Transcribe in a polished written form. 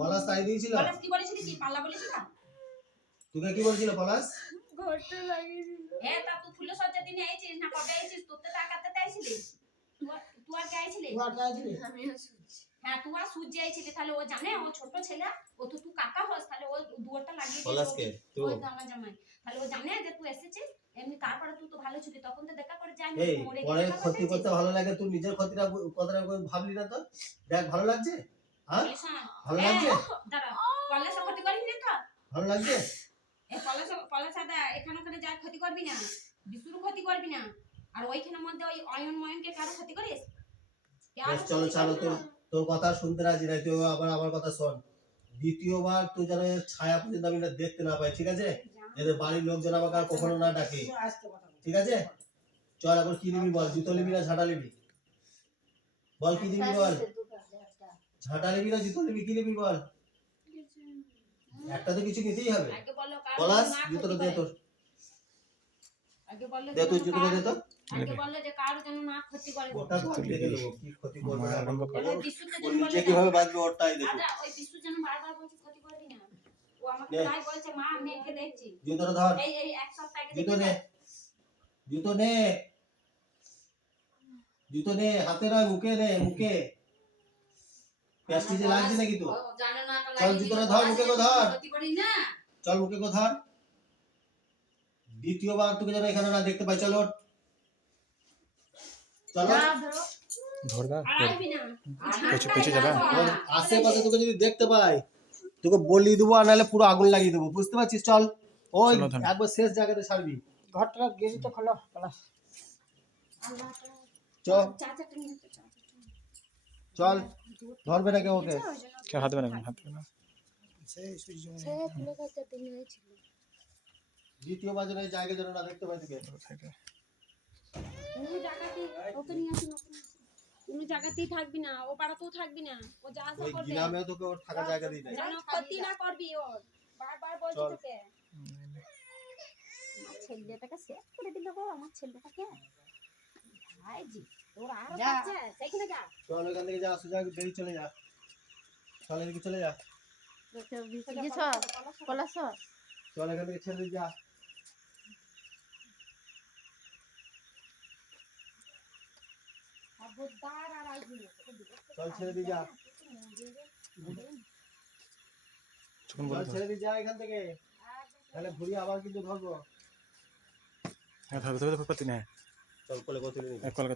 পলাশ তাই দিয়েছিল। পলাশ কি বলেছিল, কি পাল্লা বলেছিল? তোকে কি বলেছিল পলাশ? ঘরটা লাগিয়েছিল। তা তুই ফুল সজ্জা দিনে আইছিস না কবে আইছিস? তোর তো টাকাতে আইছিলি। তুই আর কে আইছিলি? আমি আসছি। হ্যাঁ তুই আর সূর্য আইছিলি। তাহলে ও জানে ও ছোট ছেলে, ও তো তুই কাকা হস, তাহলে ও দুয়ারটা লাগিয়ে পলাশকে দিয়েছে। ওই তো আমার জামাই। তাহলে ও জানে যে তুই এসেছিস। এমনি তারপরে তুই তো ভালো ছিলি, তখন তো দেখা করে যাই এই মরে পরে গেলে ক্ষতি করতে ভালো লাগে, তুই নিজের ক্ষতিটা কথাটা ভাবলি না তো? দেখ ভালো লাগছে? হ্যাঁ ভালো লাগছে? দাঁড়া, পলাশের ক্ষতি করিস না তো? ভালো লাগছে? পলাশাদা এখানে ওখানে যা ক্ষতি করবি না, বিশুর ক্ষতি করবি না। আর ওইখানের মধ্যে ওই অয়ন ময়নকে কারো ক্ষতি করিস? বেশ চলো চলো, তোর কথা শুনতে রাজি নাই, তুই আবার আমার কথা শোন। দ্বিতীয়বার তুই যেন ছায়া পর্যন্ত আমি এটা দেখতে না পাই, ঠিক আছে? এদের বাড়ির লোকজন আমাকে আর কখনো না ডাকে, ঠিক আছে? চল এখন কি নিবি বল, জুতো নিবি না ঝাঁটা নিবি? বল কি নিবি বল, ঝাঁটা নিবি না জুতো নিবি, কি নিবি বল? একটা তো কিছু নিতেই হবে। পলাশ জুতোটা দে তোর, দে তুই জুতোটা দে তো। আগে বললে যে কারো যেন না ক্ষতি করে। ওটা তো দেখে নেবো কি ক্ষতি করবে, তাহলে বিশুকে ও যেন বলে নিজে কিভাবে বাঁচবে ওরটাই দেখো। দাদা ওই বিশু যেন বারবার বলছে ক্ষতি করবি না। ও আমাকে তাই বলছে, মা আমি একে দেখছি। জুতোটা ধর, এই এক সপ্তাহ আগে জুতো নে, জুতো নে, জুতো নে, হাতে নয় মুখে নে, মুখে। প্যাস্টিজে লাগছে নাকি তো? জানো না চল জুতোটা ধর, মুখে কো ধর, ক্ষতি করি না। চল মুখে কো ধর। দ্বিতীয়বার তোকে যেন এখানে না দেখতে পাই, চল ওঠ, চলো। ধর দা আইবি না পেছে যাবে। আশেপাশে তোকে যদি দেখতে পাই তোকে বলি দেবো, আর নাহলে পুরো আগুন লাগিয়ে দেবো, বুঝতে পারছিস? চল ওই চলো ধর। একবার শেষ জায়গাতে ছাড়বি। ঘরটা গেছি তো খোলো খোলা। চল চাচাটা নিয়ে চাচা চল, ধরবে না কেউ ওকে। কে হাত দেবে না, হাত দেবে না। সে ফুলে কাছে তিনি হয়েছিল। দ্বিতীয়বার যেন এই জায়গা যেন না দেখতে পাই তোকে। কোনো জায়গাতেই ওকে নিয়ে আসুন, কোনো জায়গাতেই থাকবি না, ও পাড়াতেও থাকবি না। ও যা যা ওই করবে গ্রামেও তোকে ওর থাকা জায়গা দিই নাই। যেন ক্ষতি না করবি ওর। বারবার বলছি চল। তোকে। আমার ছেলেটাকে শেষ করে দিল গো, আমার ছেলেটাকে। ভাইজি তোর আর আছে সেইখানে যা। চল ওখান থেকে যা, সোজা বেরিয়ে চলে যা, চল এদিকে চলে যা, পলাশ চল এখান থেকে ছেড়ে দিয়ে যা। খবরদার আর আসবি না। চল ছেড়ে দিয়ে যা, চুন চল বলে ছেড়ে দিয়ে যা এখান থেকে, তাহলে ঘুরিয়ে আবার কিন্তু ধরবো। হ্যাঁ ধরবে তো পাতি না। চল কোলে কোলে নিয়ে এক কল